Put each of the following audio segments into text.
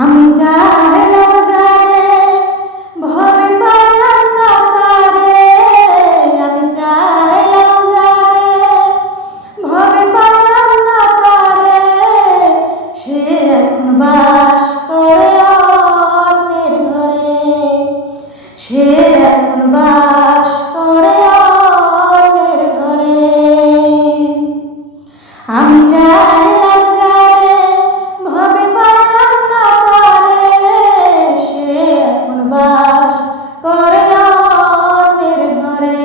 আমি চাইলাম যারে ভবে পাইলাম না তারে। আমি চাইলাম যারে ভবে পাইলাম না তারে। সে এখন বাস করে অন্যের ঘরে। সে এখন বাস করে অন্যের ঘরে। আমি চাইলাম যারে ভবে পাইলাম না তারে। সে এখন বাস করে অন্যের ঘরে।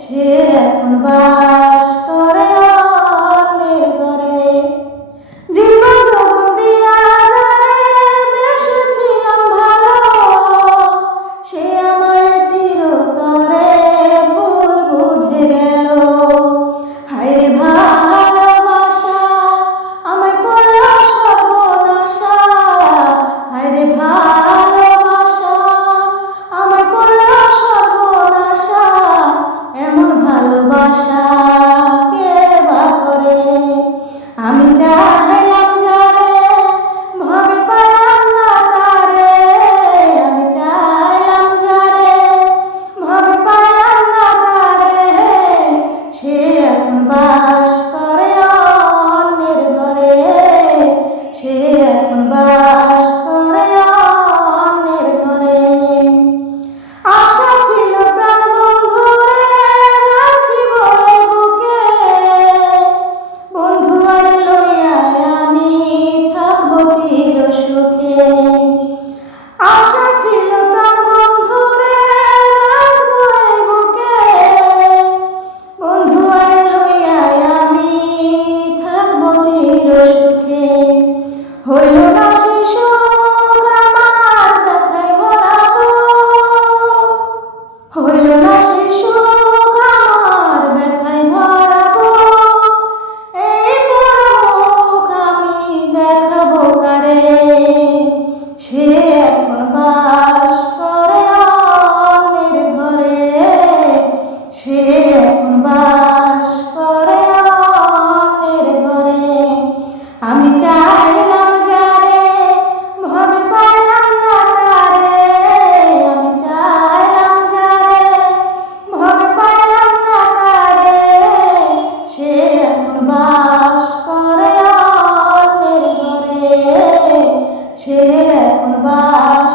সে এখন বাস করে অন্যের ঘরে। জীবন যৌবন দিয়া যারে বেসেছিলাম ভালো, সে আমার চিরতরে ভুল বুঝে গেল। হায়রে ভালোবাসা আমায় করল সর্বনাশা। হায়রে ভালোবাসা আমায় করল সর্বনাশা। এমন ভালোবাসা কে বা করে। আমি চাইলাম যারে ভবে পাইলাম না তারে। আমি চাইলাম যারে ভবে পাইলাম না তারে। সে এখন বাস করে অন্যের ঘরে। সে এখন বাস করে অন্যের ঘরে। আশা ছিল প্রাণ বন্ধুরে রাখিব এই বুকে। বন্ধু আরে লইয়া আমি থাকব চির সুখে। আশা ছিল প্রাণ বন্ধুরে রাখব এই বুকে। বন্ধু আরে লইয়া আমি থাকব চির সুখে। হইল না সে সুখ আমার ব্যথায় ভরা বুক। হইল না সে সুখ আমার ব্যথায় ভরা বুক। এই মুখ আমি দেখাবো কারে। সে এখন বাস করে অন্যের ঘরে। সে এখন বাস করে অন্যের ঘরে। আমি চাইলাম যারে ভবে পাইলাম না তারে। আমি চাইলাম যারে ভবে পাইলাম না তারে। সে এখন বাস করে অন্যের ঘরে। সে এখন বাস